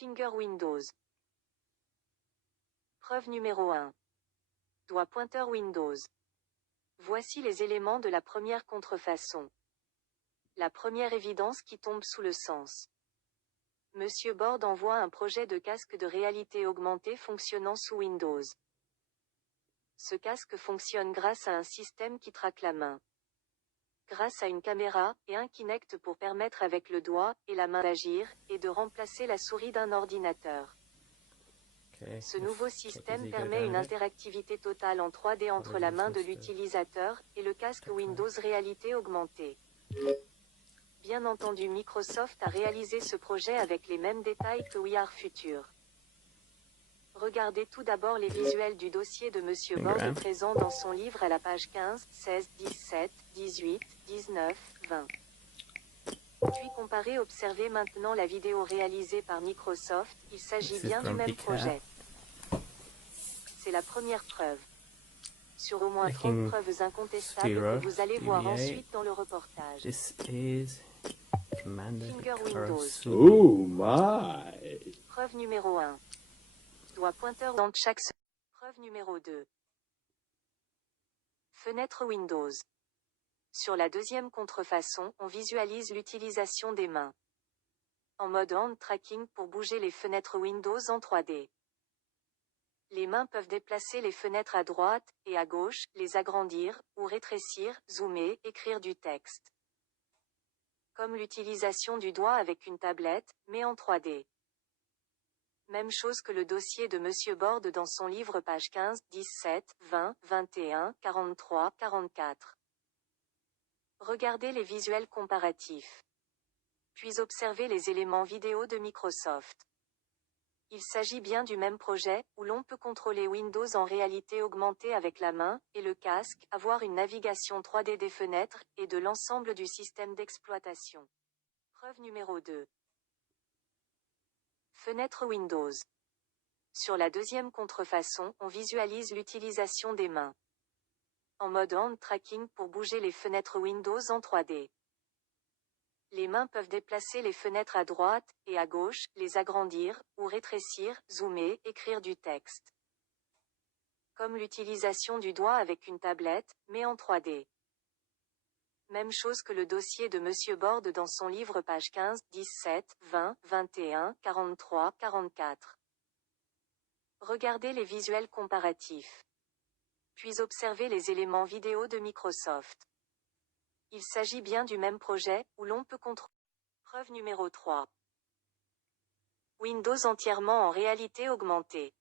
Finger Windows. Preuve numéro 1. Doigt pointeur Windows. Voici les éléments de la première contrefaçon. La première évidence qui tombe sous le sens. Monsieur Borde envoie un projet de casque de réalité augmentée fonctionnant sous Windows. Ce casque fonctionne grâce à un système qui traque la main. Grâce à une caméra, et un Kinect pour permettre avec le doigt, et la main d'agir, et de remplacer la souris d'un ordinateur. Ce nouveau système permet une interactivité totale en 3D entre la main de l'utilisateur, et le casque Windows Réalité Augmentée. Bien entendu, Microsoft a réalisé ce projet avec les mêmes détails que We Are Future. Regardez tout d'abord les visuels du dossier de Monsieur Borde présent dans son livre à la page 15, 16, 17, 18, 19, 20. Puis comparez, observez maintenant la vidéo réalisée par Microsoft, il s'agit bien du même projet. C'est la première preuve. Sur au moins 30 preuves incontestables que vous allez voir ensuite dans le reportage. Finger Windows. Oh my! Preuve numéro 1. Doigt pointeur dans chaque seconde. Preuve numéro 2. Fenêtre Windows. Sur la deuxième contrefaçon, on visualise l'utilisation des mains. En mode hand tracking pour bouger les fenêtres Windows en 3D. Les mains peuvent déplacer les fenêtres à droite et à gauche, les agrandir, ou rétrécir, zoomer, écrire du texte. Comme l'utilisation du doigt avec une tablette, mais en 3D. Même chose que le dossier de Monsieur Borde dans son livre page 15, 17, 20, 21, 43, 44. Regardez les visuels comparatifs. Puis observez les éléments vidéo de Microsoft. Il s'agit bien du même projet, où l'on peut contrôler Windows en réalité augmentée avec la main, et le casque, avoir une navigation 3D des fenêtres, et de l'ensemble du système d'exploitation. Preuve numéro 2. Fenêtre Windows. Sur la deuxième contrefaçon, on visualise l'utilisation des mains. En mode hand tracking pour bouger les fenêtres Windows en 3D. Les mains peuvent déplacer les fenêtres à droite et à gauche, les agrandir, ou rétrécir, zoomer, écrire du texte. Comme l'utilisation du doigt avec une tablette, mais en 3D. Même chose que le dossier de Monsieur Borde dans son livre page 15, 17, 20, 21, 43, 44. Regardez les visuels comparatifs. Puis observez les éléments vidéo de Microsoft. Il s'agit bien du même projet, où l'on peut contrôler. Preuve numéro 3. Windows entièrement en réalité augmentée.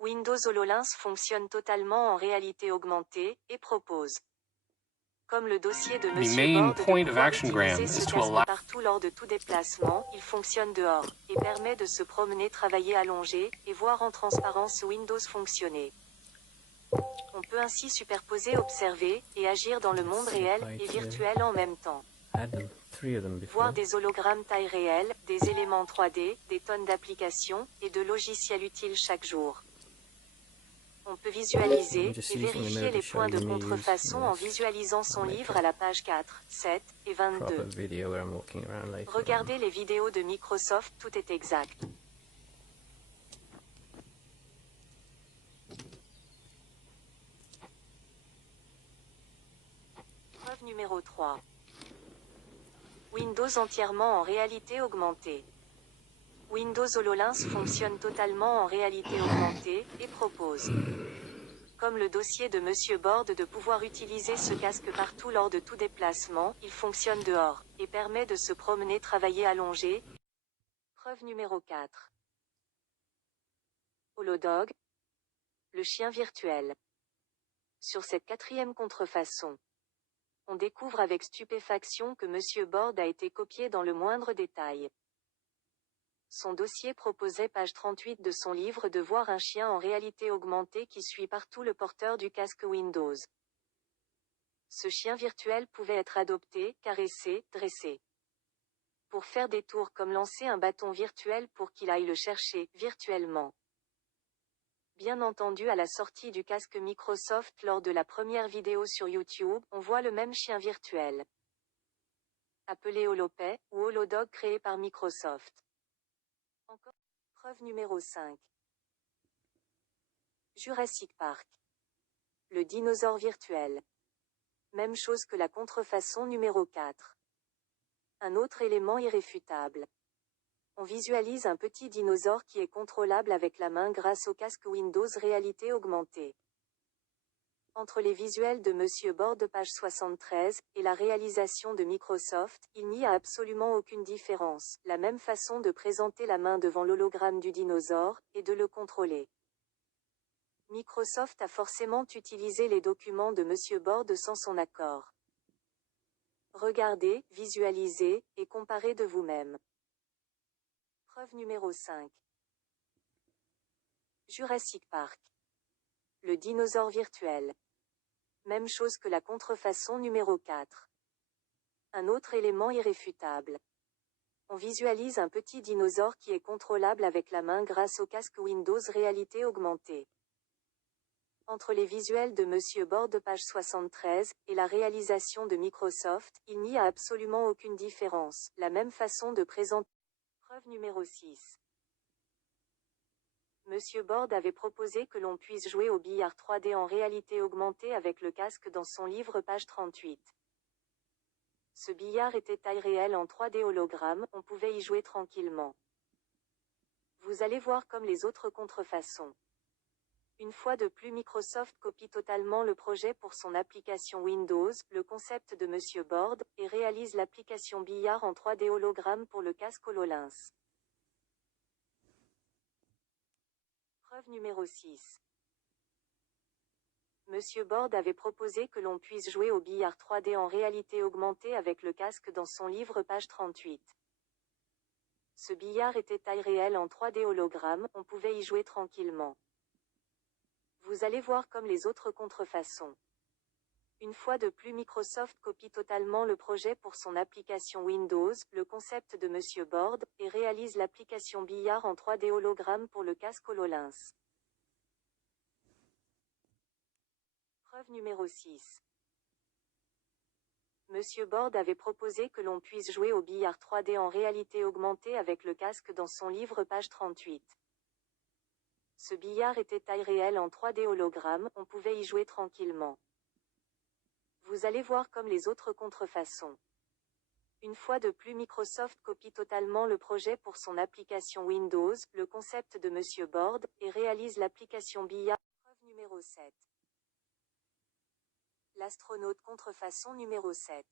Windows HoloLens fonctionne totalement en réalité augmentée, et propose, comme le dossier de Monsieur Borde, de pouvoir utiliser ce casque partout lors de tout déplacement, il fonctionne dehors, et permet de se promener, travailler allongé, et voir en transparence Windows fonctionner. On peut ainsi superposer, observer, et agir dans le monde réel et virtuel en même temps. Voir des hologrammes taille réelle, des éléments 3D, des tonnes d'applications, et de logiciels utiles chaque jour. On peut visualiser, et vérifier les points de contrefaçon en visualisant son livre à la page 4, 7, et 22. Regardez les vidéos de Microsoft, tout est exact. Preuve numéro 3. Windows entièrement en réalité augmentée. Windows HoloLens fonctionne totalement en réalité augmentée, et propose, comme le dossier de Monsieur Borde, de pouvoir utiliser ce casque partout lors de tout déplacement, il fonctionne dehors, et permet de se promener, travailler allongé. Preuve numéro 4. HoloDog, le chien virtuel. Sur cette quatrième contrefaçon, on découvre avec stupéfaction que Monsieur Borde a été copié dans le moindre détail. Son dossier proposait page 38 de son livre de voir un chien en réalité augmentée qui suit partout le porteur du casque Windows. Ce chien virtuel pouvait être adopté, caressé, dressé. Pour faire des tours comme lancer un bâton virtuel pour qu'il aille le chercher, virtuellement. Bien entendu, à la sortie du casque Microsoft lors de la première vidéo sur YouTube, on voit le même chien virtuel. Appelé HoloPay, ou HoloDog créé par Microsoft. Encore. Preuve numéro 5. Jurassic Park. Le dinosaure virtuel. Même chose que la contrefaçon numéro 4. Un autre élément irréfutable. On visualise un petit dinosaure qui est contrôlable avec la main grâce au casque Windows Réalité Augmentée. Entre les visuels de Monsieur Borde page 73, et la réalisation de Microsoft, il n'y a absolument aucune différence, la même façon de présenter la main devant l'hologramme du dinosaure, et de le contrôler. Microsoft a forcément utilisé les documents de Monsieur Borde sans son accord. Regardez, visualisez, et comparez de vous-même. Preuve numéro 5. Jurassic Park. Le dinosaure virtuel. Même chose que la contrefaçon numéro 4. Un autre élément irréfutable. On visualise un petit dinosaure qui est contrôlable avec la main grâce au casque Windows Réalité Augmentée. Entre les visuels de Monsieur Borde page 73, et la réalisation de Microsoft, il n'y a absolument aucune différence, la même façon de présenter. Preuve numéro 6. Monsieur Borde avait proposé que l'on puisse jouer au billard 3D en réalité augmentée avec le casque dans son livre page 38. Ce billard était taille réelle en 3D hologramme, on pouvait y jouer tranquillement. Vous allez voir comme les autres contrefaçons. Une fois de plus, Microsoft copie totalement le projet pour son application Windows, le concept de Monsieur Borde, et réalise l'application billard en 3D hologramme pour le casque HoloLens. Preuve numéro 6. Monsieur Borde avait proposé que l'on puisse jouer au billard 3D en réalité augmentée avec le casque dans son livre page 38. Ce billard était taille réelle en 3D hologramme, on pouvait y jouer tranquillement. Vous allez voir comme les autres contrefaçons. Une fois de plus, Microsoft copie totalement le projet pour son application Windows, le concept de Monsieur Borde, et réalise l'application billard en 3D hologramme pour le casque HoloLens. Preuve numéro 6. Monsieur Borde avait proposé que l'on puisse jouer au billard 3D en réalité augmentée avec le casque dans son livre page 38. Ce billard était taille réelle en 3D hologramme, on pouvait y jouer tranquillement. Vous allez voir comme les autres contrefaçons. Une fois de plus, Microsoft copie totalement le projet pour son application Windows, le concept de Monsieur Borde, et réalise l'application billard. Preuve numéro 7. L'astronaute contrefaçon numéro 7.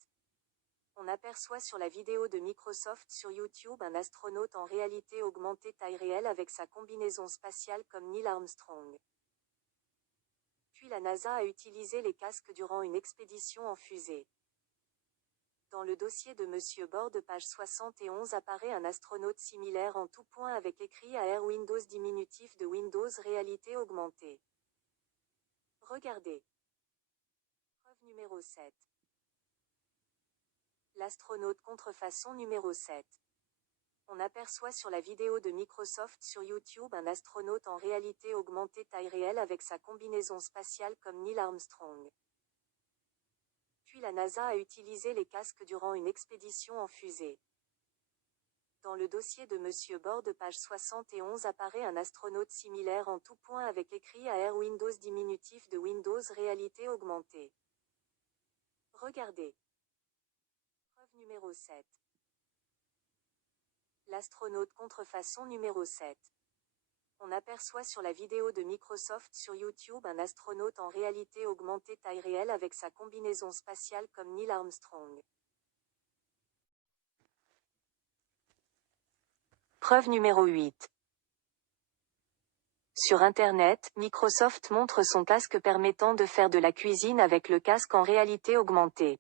On aperçoit sur la vidéo de Microsoft sur YouTube un astronaute en réalité augmentée taille réelle avec sa combinaison spatiale comme Neil Armstrong. Puis la NASA a utilisé les casques durant une expédition en fusée. Dans le dossier de Monsieur Borde page 71 apparaît un astronaute similaire en tout point avec écrit AR Windows diminutif de Windows Réalité Augmentée. Regardez. Preuve numéro 7. L'astronaute contrefaçon numéro 7. On aperçoit sur la vidéo de Microsoft sur YouTube un astronaute en réalité augmentée taille réelle avec sa combinaison spatiale comme Neil Armstrong. Puis la NASA a utilisé les casques durant une expédition en fusée. Dans le dossier de Monsieur Borde page 71 apparaît un astronaute similaire en tout point avec écrit AR Windows diminutif de Windows Réalité Augmentée. Regardez. Preuve numéro 7. L'astronaute contrefaçon numéro 7. On aperçoit sur la vidéo de Microsoft sur YouTube un astronaute en réalité augmentée taille réelle avec sa combinaison spatiale comme Neil Armstrong. Preuve numéro 8. Sur Internet, Microsoft montre son casque permettant de faire de la cuisine avec le casque en réalité augmentée.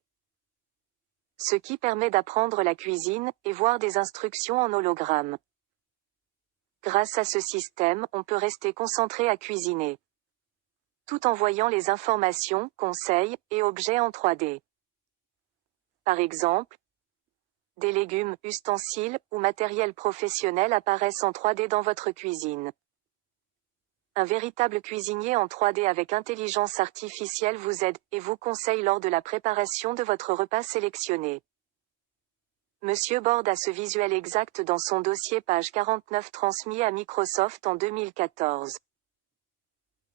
Ce qui permet d'apprendre la cuisine, et voir des instructions en hologramme. Grâce à ce système, on peut rester concentré à cuisiner. Tout en voyant les informations, conseils, et objets en 3D. Par exemple, des légumes, ustensiles, ou matériel professionnel apparaissent en 3D dans votre cuisine. Un véritable cuisinier en 3D avec intelligence artificielle vous aide, et vous conseille lors de la préparation de votre repas sélectionné. Monsieur Borde a ce visuel exact dans son dossier page 49 transmis à Microsoft en 2014.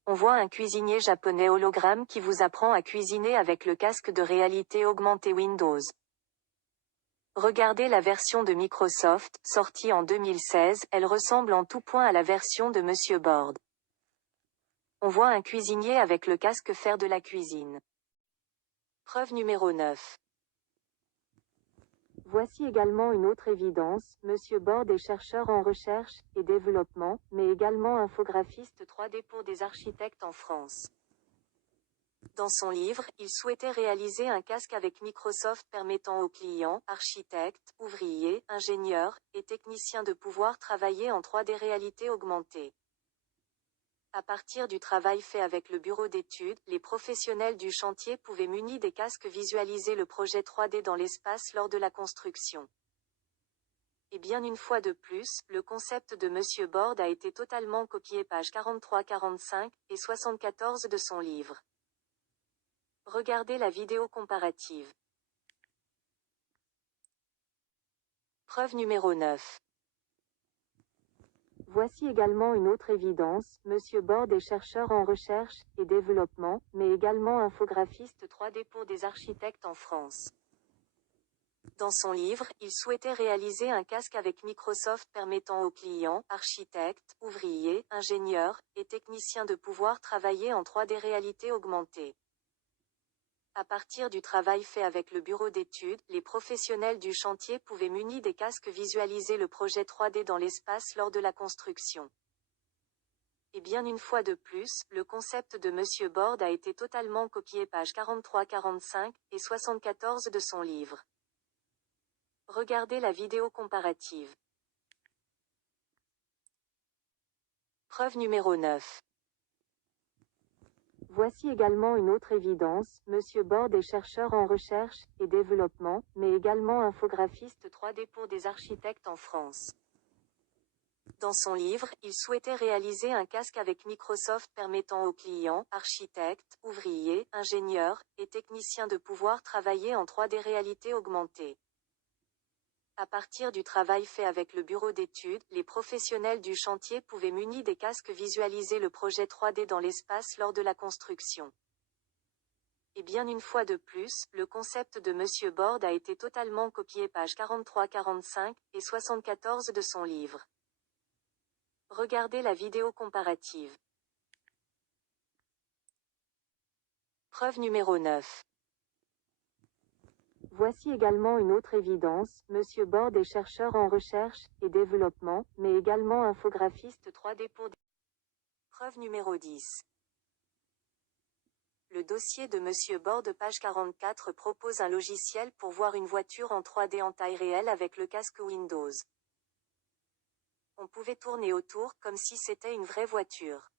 On voit un cuisinier japonais hologramme qui vous apprend à cuisiner avec le casque de réalité augmentée Windows. Regardez la version de Microsoft, sortie en 2016, elle ressemble en tout point à la version de Monsieur Borde. On voit un cuisinier avec le casque faire de la cuisine. Preuve numéro 9. Voici également une autre évidence, Monsieur Borde est chercheur en recherche et développement, mais également infographiste 3D pour des architectes en France. Dans son livre, il souhaitait réaliser un casque avec Microsoft permettant aux clients, architectes, ouvriers, ingénieurs et techniciens de pouvoir travailler en 3D réalité augmentée. À partir du travail fait avec le bureau d'études, les professionnels du chantier pouvaient munis des casques visualiser le projet 3D dans l'espace lors de la construction. Et bien une fois de plus, le concept de Monsieur Borde a été totalement copié pages 43-45 et 74 de son livre. Regardez la vidéo comparative. Preuve numéro 9. Voici également une autre évidence, Monsieur Borde est chercheur en recherche et développement, mais également infographiste 3D pour des architectes en France. Dans son livre, il souhaitait réaliser un casque avec Microsoft permettant aux clients, architectes, ouvriers, ingénieurs et techniciens de pouvoir travailler en 3D réalité augmentée. À partir du travail fait avec le bureau d'études, les professionnels du chantier pouvaient munis des casques visualiser le projet 3D dans l'espace lors de la construction. Et bien une fois de plus, le concept de Monsieur Borde a été totalement copié pages 43-45 et 74 de son livre. Regardez la vidéo comparative. Preuve numéro 9. Voici également une autre évidence, Monsieur Borde est chercheur en recherche et développement, mais également infographiste 3D pour des architectes en France. Dans son livre, il souhaitait réaliser un casque avec Microsoft permettant aux clients, architectes, ouvriers, ingénieurs et techniciens de pouvoir travailler en 3D réalité augmentée. À partir du travail fait avec le bureau d'études, les professionnels du chantier pouvaient munis des casques visualiser le projet 3D dans l'espace lors de la construction. Et bien une fois de plus, le concept de Monsieur Borde a été totalement copié pages 43-45 et 74 de son livre. Regardez la vidéo comparative. Preuve numéro 9. Voici également une autre évidence, Monsieur Borde est chercheur en recherche et développement, mais également infographiste 3D pour des... Preuve numéro 10. Le dossier de Monsieur Borde page 44 propose un logiciel pour voir une voiture en 3D en taille réelle avec le casque Windows. On pouvait tourner autour comme si c'était une vraie voiture.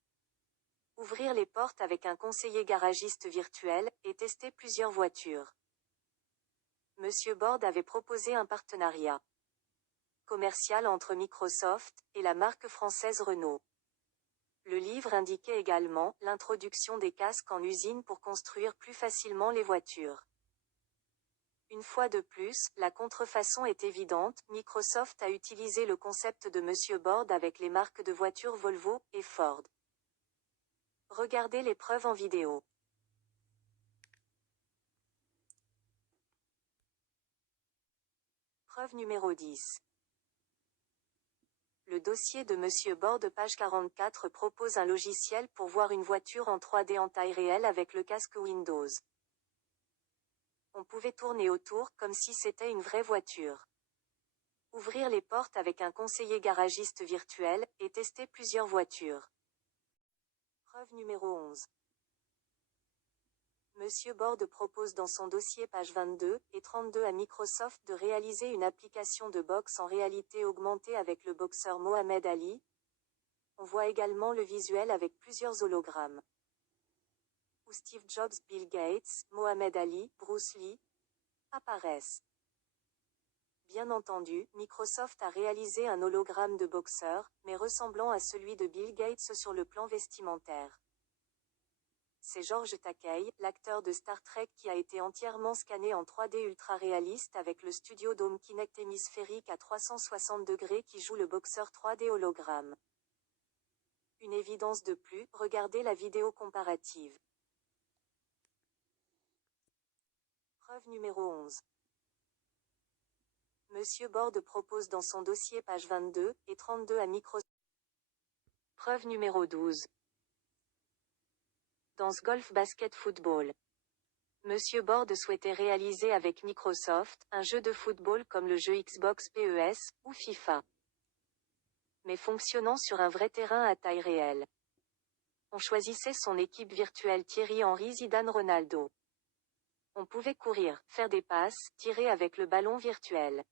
Ouvrir les portes avec un conseiller garagiste virtuel et tester plusieurs voitures. Monsieur Borde avait proposé un partenariat commercial entre Microsoft et la marque française Renault. Le livre indiquait également l'introduction des casques en usine pour construire plus facilement les voitures. Une fois de plus, la contrefaçon est évidente, Microsoft a utilisé le concept de Monsieur Borde avec les marques de voitures Volvo et Ford. Regardez les preuves en vidéo. Preuve numéro 10. Le dossier de Monsieur Borde page 44 propose un logiciel pour voir une voiture en 3D en taille réelle avec le casque Windows. On pouvait tourner autour comme si c'était une vraie voiture. Ouvrir les portes avec un conseiller garagiste virtuel et tester plusieurs voitures. Preuve numéro 11. Monsieur Borde propose dans son dossier page 22 et 32 à Microsoft de réaliser une application de boxe en réalité augmentée avec le boxeur Mohamed Ali. On voit également le visuel avec plusieurs hologrammes. Où Steve Jobs, Bill Gates, Mohamed Ali, Bruce Lee apparaissent. Bien entendu, Microsoft a réalisé un hologramme de boxeur, mais ressemblant à celui de Bill Gates sur le plan vestimentaire. C'est George Takei, l'acteur de Star Trek qui a été entièrement scanné en 3D ultra réaliste avec le Studio Dome Kinect hémisphérique à 360 degrés qui joue le boxeur 3D hologramme. Une évidence de plus, regardez la vidéo comparative. Preuve numéro 11. Monsieur Borde propose dans son dossier page 22 et 32 à Microsoft. Preuve numéro 12. Dans ce Golf Basket Football, Monsieur Borde souhaitait réaliser avec Microsoft un jeu de football comme le jeu Xbox PES ou FIFA, mais fonctionnant sur un vrai terrain à taille réelle. On choisissait son équipe virtuelle Thierry Henry, Zidane, Ronaldo. On pouvait courir, faire des passes, tirer avec le ballon virtuel.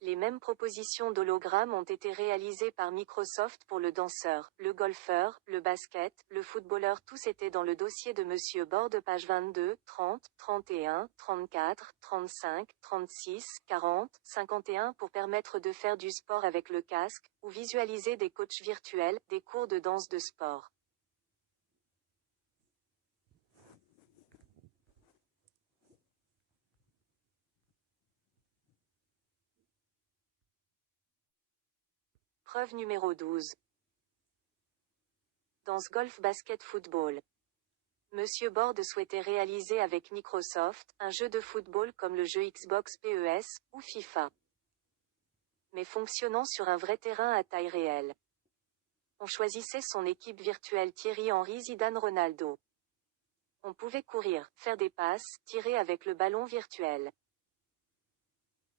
Les mêmes propositions d'hologrammes ont été réalisées par Microsoft pour le danseur, le golfeur, le basket, le footballeur. Tous étaient dans le dossier de Monsieur Borde page 22, 30, 31, 34, 35, 36, 40, 51 pour permettre de faire du sport avec le casque, ou visualiser des coachs virtuels, des cours de danse de sport. Preuve numéro 12. Dans ce Golf Basket Football, Monsieur Borde souhaitait réaliser avec Microsoft un jeu de football comme le jeu Xbox PES ou FIFA, mais fonctionnant sur un vrai terrain à taille réelle. On choisissait son équipe virtuelle Thierry Henry, Zidane, Ronaldo. On pouvait courir, faire des passes, tirer avec le ballon virtuel.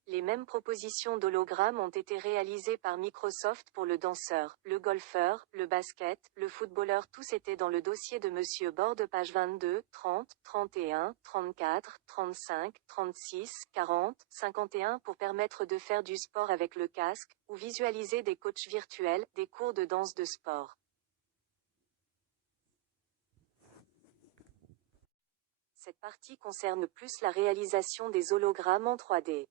Les mêmes propositions d'hologrammes ont été réalisées par Microsoft pour le danseur, le golfeur, le basket, le footballeur. Tous étaient dans le dossier de Monsieur Borde page 22, 30, 31, 34, 35, 36, 40, 51 pour permettre de faire du sport avec le casque, ou visualiser des coachs virtuels, des cours de danse de sport. Cette partie concerne plus la réalisation des hologrammes en 3D.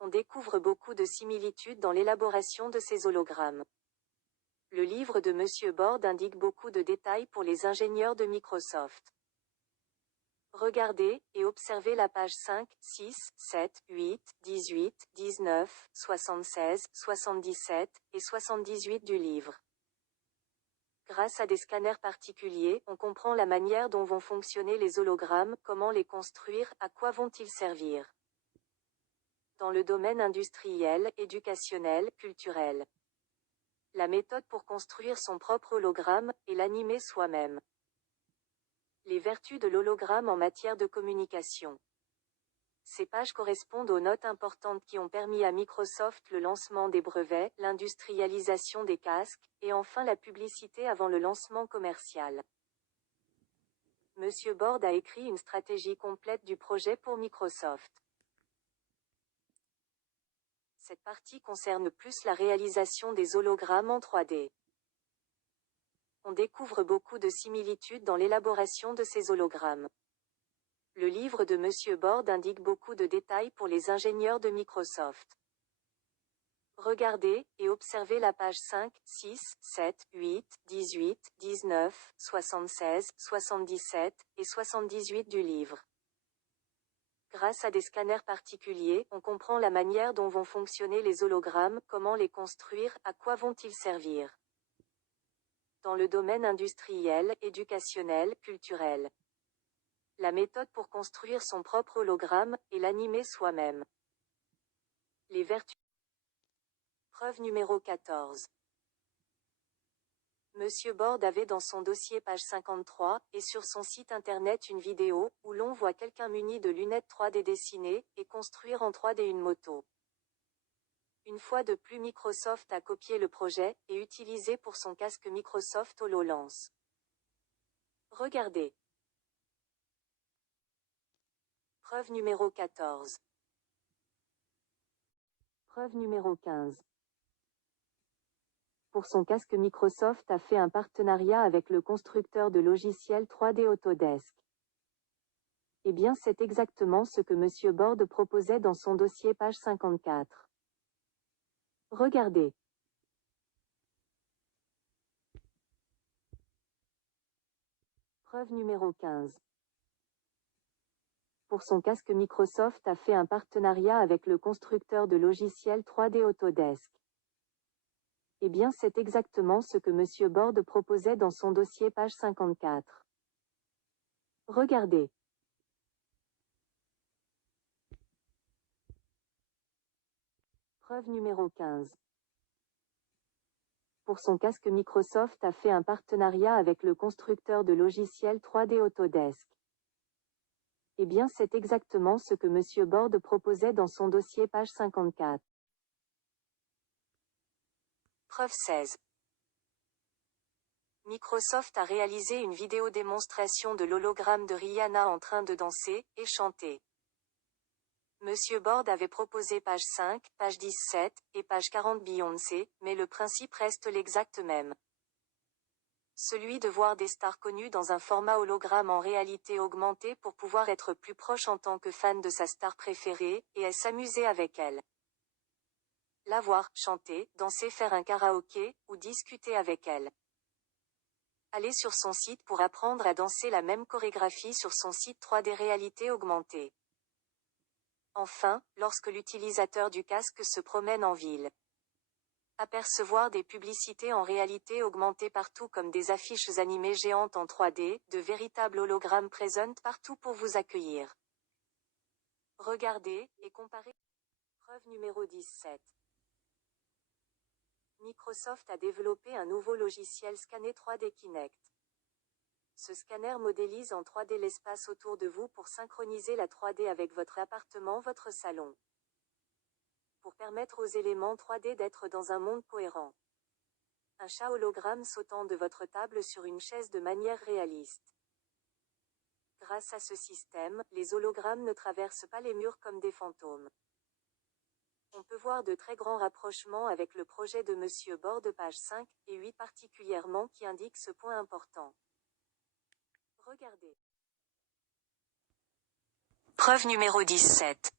On découvre beaucoup de similitudes dans l'élaboration de ces hologrammes. Le livre de Monsieur Borde indique beaucoup de détails pour les ingénieurs de Microsoft. Regardez, et observez la page 5, 6, 7, 8, 18, 19, 76, 77, et 78 du livre. Grâce à des scanners particuliers, on comprend la manière dont vont fonctionner les hologrammes, comment les construire, à quoi vont-ils servir. Dans le domaine industriel, éducationnel, culturel. La méthode pour construire son propre hologramme, et l'animer soi-même. Les vertus de l'hologramme en matière de communication. Ces pages correspondent aux notes importantes qui ont permis à Microsoft le lancement des brevets, l'industrialisation des casques, et enfin la publicité avant le lancement commercial. Monsieur Borde a écrit une stratégie complète du projet pour Microsoft. Cette partie concerne plus la réalisation des hologrammes en 3D. On découvre beaucoup de similitudes dans l'élaboration de ces hologrammes. Le livre de Monsieur Borde indique beaucoup de détails pour les ingénieurs de Microsoft. Regardez, et observez la page 5, 6, 7, 8, 18, 19, 76, 77, et 78 du livre. Grâce à des scanners particuliers, on comprend la manière dont vont fonctionner les hologrammes, comment les construire, à quoi vont-ils servir. Dans le domaine industriel, éducationnel, culturel. La méthode pour construire son propre hologramme, et l'animer soi-même. Les vertus. Preuve numéro 14. Monsieur Borde avait dans son dossier page 53, et sur son site internet une vidéo, où l'on voit quelqu'un muni de lunettes 3D dessiner, et construire en 3D une moto. Une fois de plus Microsoft a copié le projet, et utilisé pour son casque Microsoft HoloLens. Regardez. Preuve numéro 14. Preuve numéro 15. Pour son casque Microsoft a fait un partenariat avec le constructeur de logiciels 3D Autodesk. Eh bien c'est exactement ce que Monsieur Borde proposait dans son dossier page 54. Regardez. Preuve numéro 15. Pour son casque, Microsoft a fait un partenariat avec le constructeur de logiciels 3D Autodesk. Eh bien, c'est exactement ce que Monsieur Borde proposait dans son dossier page 54. Regardez. Preuve numéro 15. Pour son casque, Microsoft a fait un partenariat avec le constructeur de logiciels 3D Autodesk. Eh bien, c'est exactement ce que Monsieur Borde proposait dans son dossier page 54. Preuve 16. Microsoft a réalisé une vidéo démonstration de l'hologramme de Rihanna en train de danser et chanter. Monsieur Borde avait proposé page 5, page 17, et page 40 Beyoncé, mais le principe reste l'exact même. Celui de voir des stars connues dans un format hologramme en réalité augmentée pour pouvoir être plus proche en tant que fan de sa star préférée, et s'amuser avec elle. La voir, chanter, danser, faire un karaoké, ou discuter avec elle. Allez sur son site pour apprendre à danser la même chorégraphie sur son site 3D réalité augmentée. Enfin, lorsque l'utilisateur du casque se promène en ville. Apercevoir des publicités en réalité augmentée partout comme des affiches animées géantes en 3D, de véritables hologrammes présents partout pour vous accueillir. Regardez, et comparez. Preuve numéro 17. Microsoft a développé un nouveau logiciel scanner 3D Kinect. Ce scanner modélise en 3D l'espace autour de vous pour synchroniser la 3D avec votre appartement, votre salon. Pour permettre aux éléments 3D d'être dans un monde cohérent. Un chat hologramme sautant de votre table sur une chaise de manière réaliste. Grâce à ce système, les hologrammes ne traversent pas les murs comme des fantômes. On peut voir de très grands rapprochements avec le projet de Monsieur Borde page 5 et 8 particulièrement qui indiquent ce point important. Regardez. Preuve numéro 17.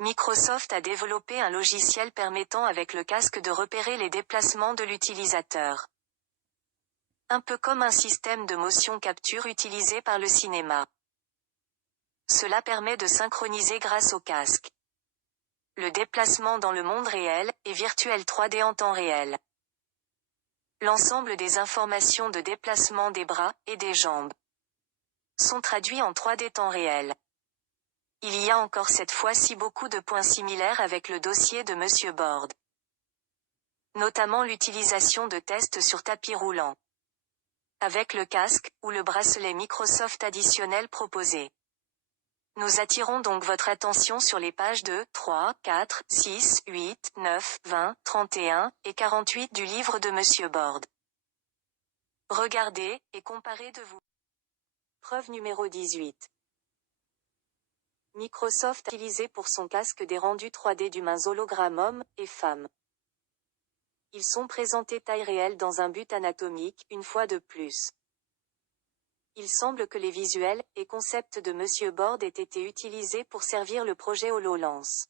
Microsoft a développé un logiciel permettant avec le casque de repérer les déplacements de l'utilisateur. Un peu comme un système de motion capture utilisé par le cinéma. Cela permet de synchroniser grâce au casque. Le déplacement dans le monde réel, et virtuel 3D en temps réel. L'ensemble des informations de déplacement des bras, et des jambes, sont traduits en 3D temps réel. Il y a encore cette fois-ci beaucoup de points similaires avec le dossier de Monsieur Borde. Notamment l'utilisation de tests sur tapis roulant. Avec le casque, ou le bracelet Microsoft additionnel proposé. Nous attirons donc votre attention sur les pages 2, 3, 4, 6, 8, 9, 20, 31 et 48 du livre de Monsieur Borde. Regardez, et comparez de vous. Preuve numéro 18. Microsoft a utilisé pour son casque des rendus 3D d'humains hologrammes hommes et femmes. Ils sont présentés taille réelle dans un but anatomique, une fois de plus. Il semble que les visuels et concepts de Monsieur Borde aient été utilisés pour servir le projet HoloLens.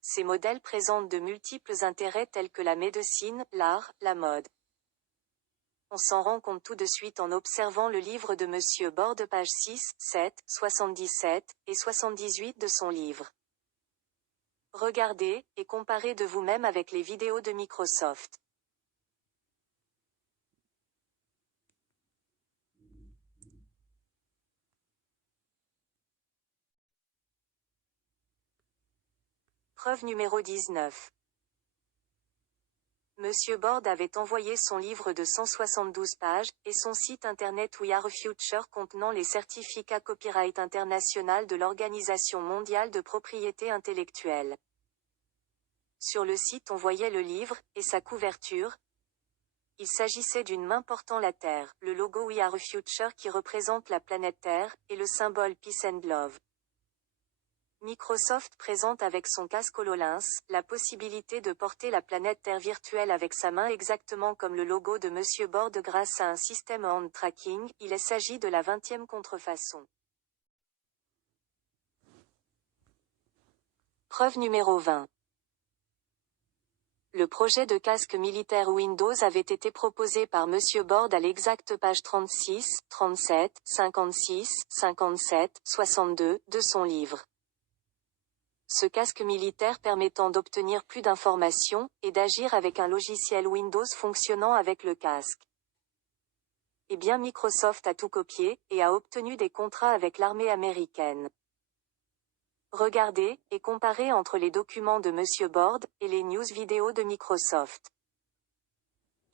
Ces modèles présentent de multiples intérêts tels que la médecine, l'art, la mode. On s'en rend compte tout de suite en observant le livre de Monsieur Borde pages 6, 7, 77 et 78 de son livre. Regardez, et comparez de vous-même avec les vidéos de Microsoft. Preuve numéro 19. Monsieur Borde avait envoyé son livre de 172 pages, et son site internet We Are Future contenant les certificats copyright international de l'Organisation mondiale de propriété intellectuelle. Sur le site on voyait le livre, et sa couverture. Il s'agissait d'une main portant la Terre, le logo We Are Future qui représente la planète Terre, et le symbole Peace and Love. Microsoft présente avec son casque HoloLens, la possibilité de porter la planète Terre virtuelle avec sa main exactement comme le logo de Monsieur Borde grâce à un système hand tracking, il s'agit de la 20e contrefaçon. Preuve numéro 20. Le projet de casque militaire Windows avait été proposé par Monsieur Bord à l'exacte page 36, 37, 56, 57, 62 de son livre. Ce casque militaire permettant d'obtenir plus d'informations, et d'agir avec un logiciel Windows fonctionnant avec le casque. Eh bien Microsoft a tout copié, et a obtenu des contrats avec l'armée américaine. Regardez, et comparez entre les documents de Monsieur Bord, et les news vidéo de Microsoft.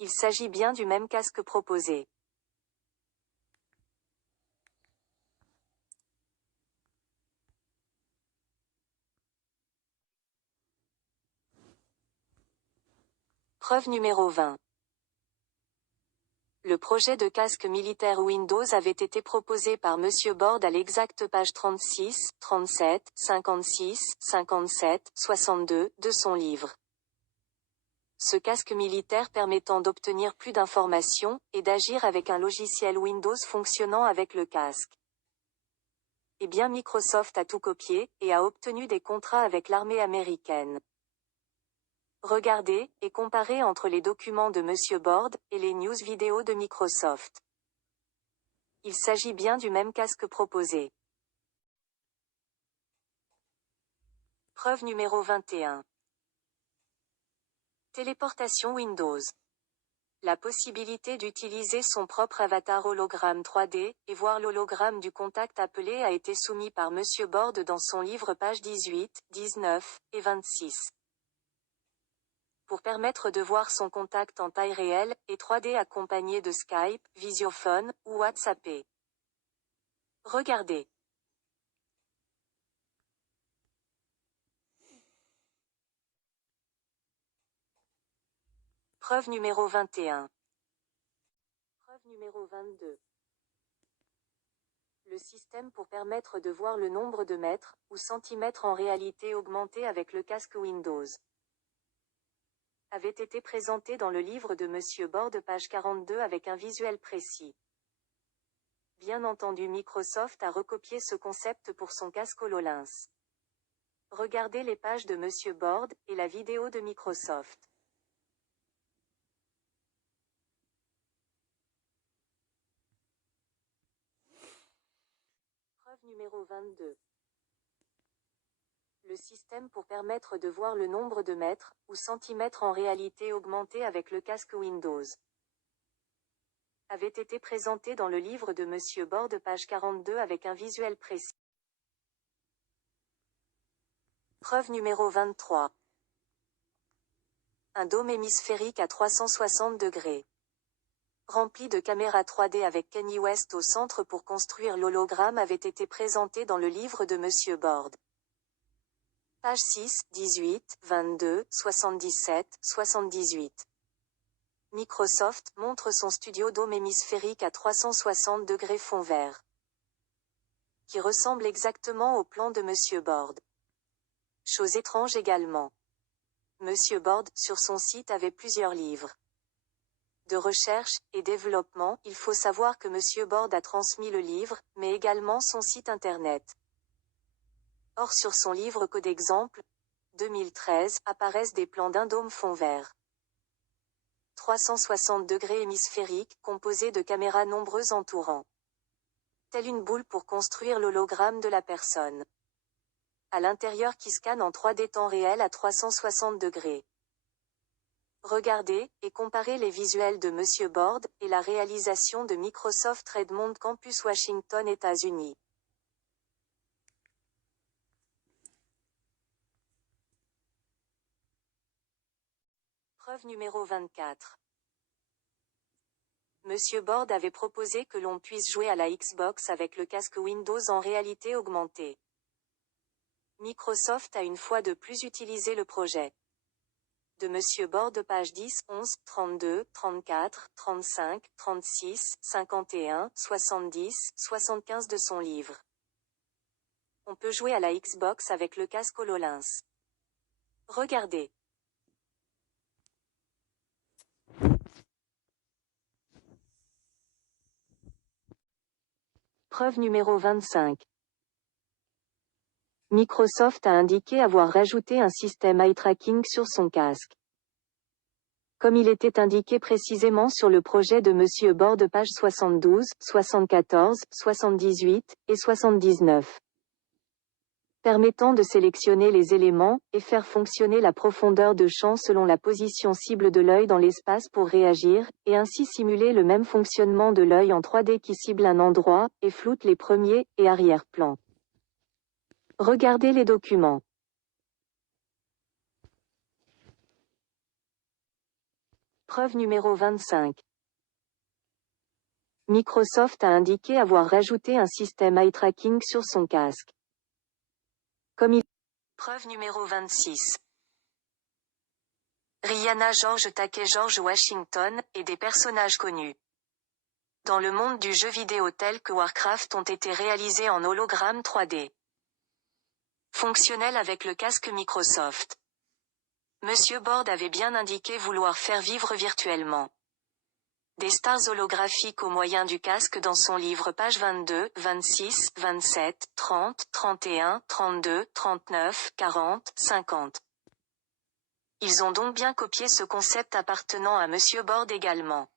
Il s'agit bien du même casque proposé. Preuve numéro 20. Le projet de casque militaire Windows avait été proposé par Monsieur Bord à l'exacte page 36, 37, 56, 57, 62 de son livre. Ce casque militaire permettant d'obtenir plus d'informations, et d'agir avec un logiciel Windows fonctionnant avec le casque. Eh bien Microsoft a tout copié, et a obtenu des contrats avec l'armée américaine. Regardez, et comparez entre les documents de Monsieur Bord, et les news vidéo de Microsoft. Il s'agit bien du même casque proposé. Preuve numéro 21. Téléportation Windows. La possibilité d'utiliser son propre avatar hologramme 3D, et voir l'hologramme du contact appelé a été soumis par Monsieur Bord dans son livre pages 18, 19, et 26. Pour permettre de voir son contact en taille réelle, et 3D accompagné de Skype, Visiophone, ou WhatsApp. Regardez. Preuve numéro 21. Preuve numéro 22. Le système pour permettre de voir le nombre de mètres, ou centimètres en réalité augmentée avec le casque Windows. Avait été présenté dans le livre de Monsieur Bord page 42 avec un visuel précis. Bien entendu Microsoft a recopié ce concept pour son casque HoloLens. Regardez les pages de Monsieur Bord, et la vidéo de Microsoft. Preuve numéro 22. Le système pour permettre de voir le nombre de mètres, ou centimètres en réalité augmentée avec le casque Windows. Avait été présenté dans le livre de Monsieur Bord page 42 avec un visuel précis. Preuve numéro 23. Un dôme hémisphérique à 360 degrés. Rempli de caméras 3D avec Kanye West au centre pour construire l'hologramme avait été présenté dans le livre de Monsieur Bord. Page 6, 18, 22, 77, 78. Microsoft montre son studio dôme hémisphérique à 360 degrés fond vert. Qui ressemble exactement au plan de Monsieur Bord. Chose étrange également. Monsieur Bord, sur son site avait plusieurs livres de recherche et développement. Il faut savoir que Monsieur Bord a transmis le livre, mais également son site internet. Or sur son livre Code exemple, 2013, apparaissent des plans d'un dôme fond vert. 360 degrés hémisphérique, composé de caméras nombreuses entourant. Telle une boule pour construire l'hologramme de la personne. À l'intérieur qui scanne en 3D temps réel à 360 degrés. Regardez, et comparez les visuels de Monsieur Bord, et la réalisation de Microsoft Redmond Campus Washington, États-Unis. Preuve numéro 24. Monsieur Bord avait proposé que l'on puisse jouer à la Xbox avec le casque Windows en réalité augmentée. Microsoft a une fois de plus utilisé le projet de Monsieur Bord page 10, 11, 32, 34, 35, 36, 51, 70, 75 de son livre. On peut jouer à la Xbox avec le casque HoloLens. Regardez. Preuve numéro 25. Microsoft a indiqué avoir rajouté un système eye tracking sur son casque. Comme il était indiqué précisément sur le projet de Monsieur Borde page 72, 74, 78 et 79. Permettant de sélectionner les éléments, et faire fonctionner la profondeur de champ selon la position cible de l'œil dans l'espace pour réagir, et ainsi simuler le même fonctionnement de l'œil en 3D qui cible un endroit, et floute les premiers et arrière-plans. Regardez les documents. Preuve numéro 25. Microsoft a indiqué avoir rajouté un système eye tracking sur son casque. Preuve numéro 26. Rihanna, George Takei, George Washington, et des personnages connus dans le monde du jeu vidéo tels que Warcraft ont été réalisés en hologramme 3D. Fonctionnel avec le casque Microsoft. Monsieur Borde avait bien indiqué vouloir faire vivre virtuellement des stars holographiques au moyen du casque dans son livre page 22, 26, 27, 30, 31, 32, 39, 40, 50. Ils ont donc bien copié ce concept appartenant à Monsieur Borde également.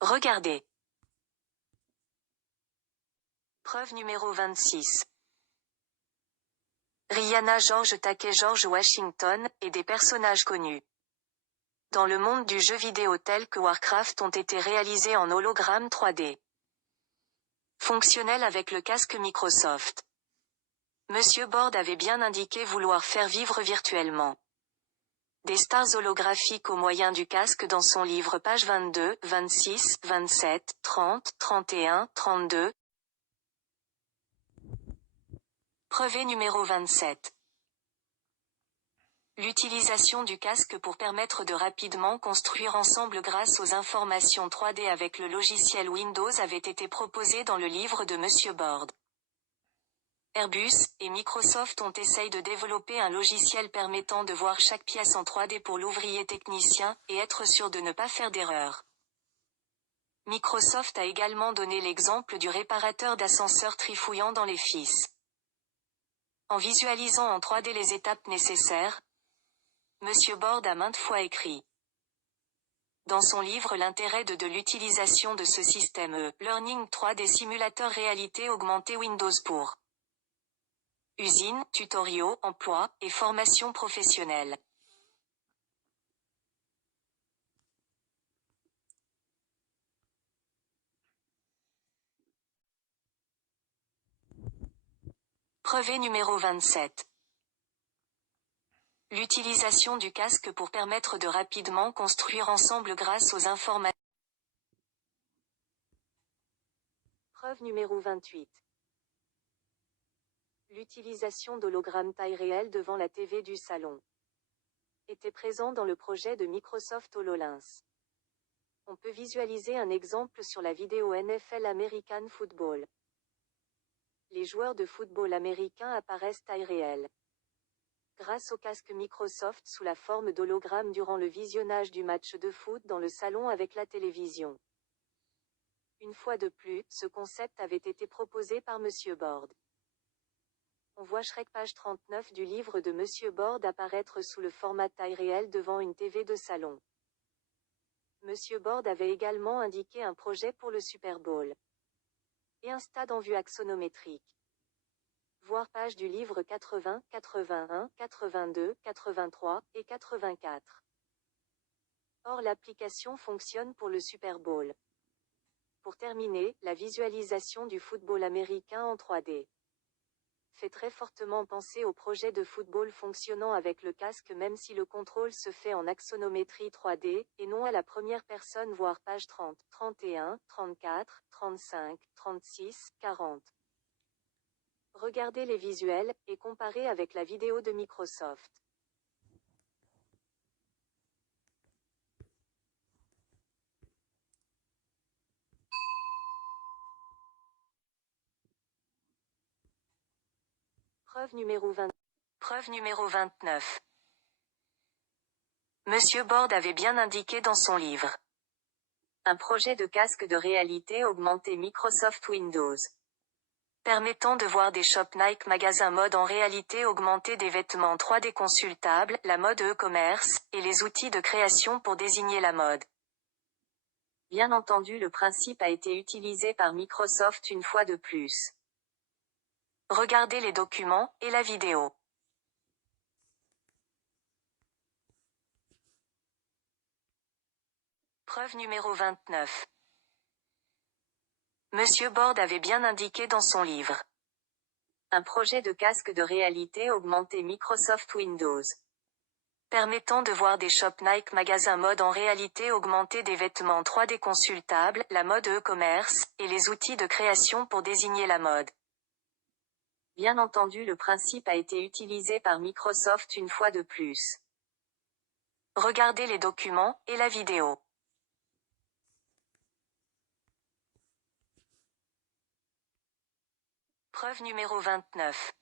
Regardez. Preuve numéro 26. Rihanna, George Takei, George Washington, et des personnages connus dans le monde du jeu vidéo tels que Warcraft ont été réalisés en hologramme 3D. Fonctionnel avec le casque Microsoft. Monsieur Borde avait bien indiqué vouloir faire vivre virtuellement des stars holographiques au moyen du casque dans son livre page 22, 26, 27, 30, 31, 32. Preuve numéro 27. L'utilisation du casque pour permettre de rapidement construire ensemble grâce aux informations 3D avec le logiciel Windows avait été proposée dans le livre de Monsieur Borde. Airbus et Microsoft ont essayé de développer un logiciel permettant de voir chaque pièce en 3D pour l'ouvrier technicien, et être sûr de ne pas faire d'erreur. Microsoft a également donné l'exemple du réparateur d'ascenseur trifouillant dans les fils. En visualisant en 3D les étapes nécessaires, Monsieur Borde a maintes fois écrit dans son livre l'intérêt de l'utilisation de ce système e-learning 3D simulateur réalité augmentée Windows pour usine, tutoriaux, emploi, et formation professionnelle. Preuve numéro 27. L'utilisation du casque pour permettre de rapidement construire ensemble grâce aux informations. Preuve numéro 28. L'utilisation d'hologrammes taille réelle devant la TV du salon était présent dans le projet de Microsoft HoloLens. On peut visualiser un exemple sur la vidéo NFL American Football. Les joueurs de football américain apparaissent taille réelle grâce au casque Microsoft sous la forme d'hologramme durant le visionnage du match de foot dans le salon avec la télévision. Une fois de plus, ce concept avait été proposé par Monsieur Borde. On voit Shrek page 39 du livre de Monsieur Borde apparaître sous le format taille réelle devant une TV de salon. Monsieur Borde avait également indiqué un projet pour le Super Bowl et un stade en vue axonométrique. Voir page du livre 80, 81, 82, 83 et 84. Or l'application fonctionne pour le Super Bowl. Pour terminer, la visualisation du football américain en 3D fait très fortement penser au projet de football fonctionnant avec le casque même si le contrôle se fait en axonométrie 3D, et non à la première personne voir page 30, 31, 34, 35, 36, 40. Regardez les visuels, et comparez avec la vidéo de Microsoft. Preuve numéro 20. Preuve numéro 29. Monsieur Borde avait bien indiqué dans son livre un projet de casque de réalité augmentée Microsoft Windows. Permettant de voir des shops Nike magasins mode en réalité augmentée, des vêtements 3D consultables, la mode e-commerce, et les outils de création pour désigner la mode. Bien entendu, le principe a été utilisé par Microsoft une fois de plus. Regardez les documents et la vidéo. Preuve numéro 29. Monsieur Borde avait bien indiqué dans son livre. Un projet de casque de réalité augmentée Microsoft Windows. Permettant de voir des shops Nike magasins mode en réalité augmentée, des vêtements 3D consultables, la mode e-commerce, et les outils de création pour désigner la mode. Bien entendu, le principe a été utilisé par Microsoft une fois de plus. Regardez les documents et la vidéo. Preuve numéro 29.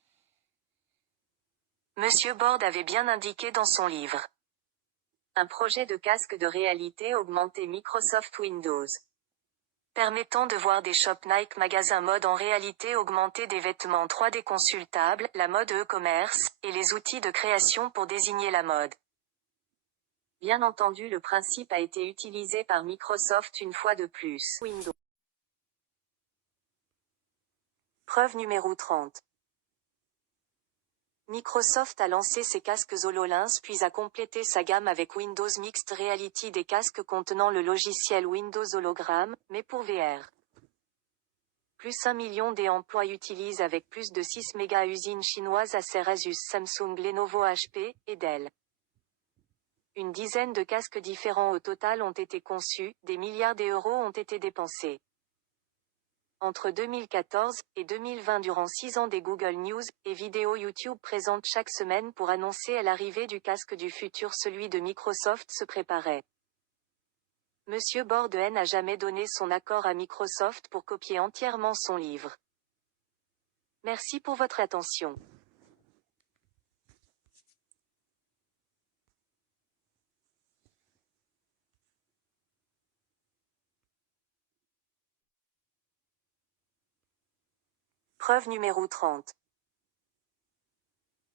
Monsieur Borde avait bien indiqué dans son livre. Un projet de casque de réalité augmentée Microsoft Windows. Permettant de voir des shops Nike magasins mode en réalité augmentée, des vêtements 3D consultables, la mode e-commerce, et les outils de création pour désigner la mode. Bien entendu, le principe a été utilisé par Microsoft une fois de plus. Windows. Preuve numéro 30. Microsoft a lancé ses casques HoloLens puis a complété sa gamme avec Windows Mixed Reality, des casques contenant le logiciel Windows Hologram, mais pour VR. Plus 1 million des emplois utilisent avec plus de 6 méga usines chinoises Acer, Asus, Samsung, Lenovo, HP, et Dell. Une dizaine de casques différents au total ont été conçus, des milliards d'euros ont été dépensés. Entre 2014 et 2020, durant 6 ans, des Google News et vidéos YouTube présentent chaque semaine pour annoncer à l'arrivée du casque du futur, celui de Microsoft se préparait. Monsieur Borde n'a jamais donné son accord à Microsoft pour copier entièrement son livre. Merci pour votre attention. Preuve numéro 30.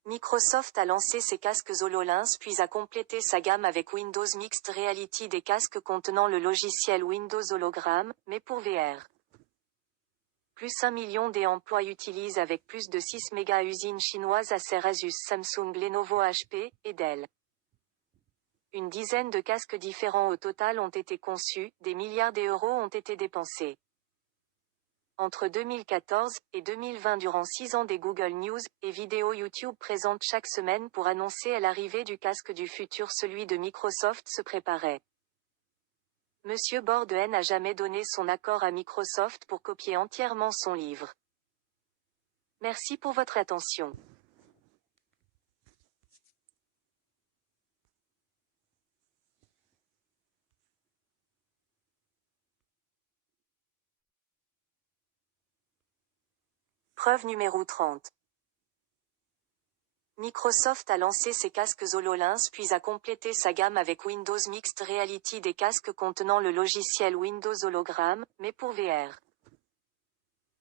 Microsoft a lancé ses casques HoloLens puis a complété sa gamme avec Windows Mixed Reality, des casques contenant le logiciel Windows Hologram, mais pour VR. Plus 1 million des emplois utilisent avec plus de 6 méga usines chinoises Acer, Asus, Samsung, Lenovo, HP, et Dell. Une dizaine de casques différents au total ont été conçus, des milliards d'euros ont été dépensés. Entre 2014 et 2020, durant 6 ans, des Google News et vidéos YouTube présentent chaque semaine pour annoncer à l'arrivée du casque du futur, celui de Microsoft se préparait. Monsieur Borde n'a jamais donné son accord à Microsoft pour copier entièrement son livre. Merci pour votre attention. Preuve numéro 30. Microsoft a lancé ses casques HoloLens puis a complété sa gamme avec Windows Mixed Reality, des casques contenant le logiciel Windows Hologram, mais pour VR.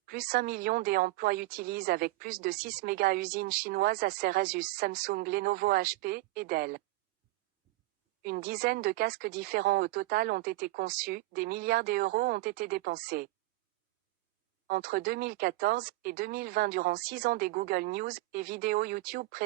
Plus 1 million des emplois utilisent avec plus de 6 méga usines chinoises Acer, Asus, Samsung, Lenovo, HP, et Dell. Une dizaine de casques différents au total ont été conçus, des milliards d'euros ont été dépensés. Entre 2014 et 2020, durant 6 ans, des Google News et vidéos YouTube présentent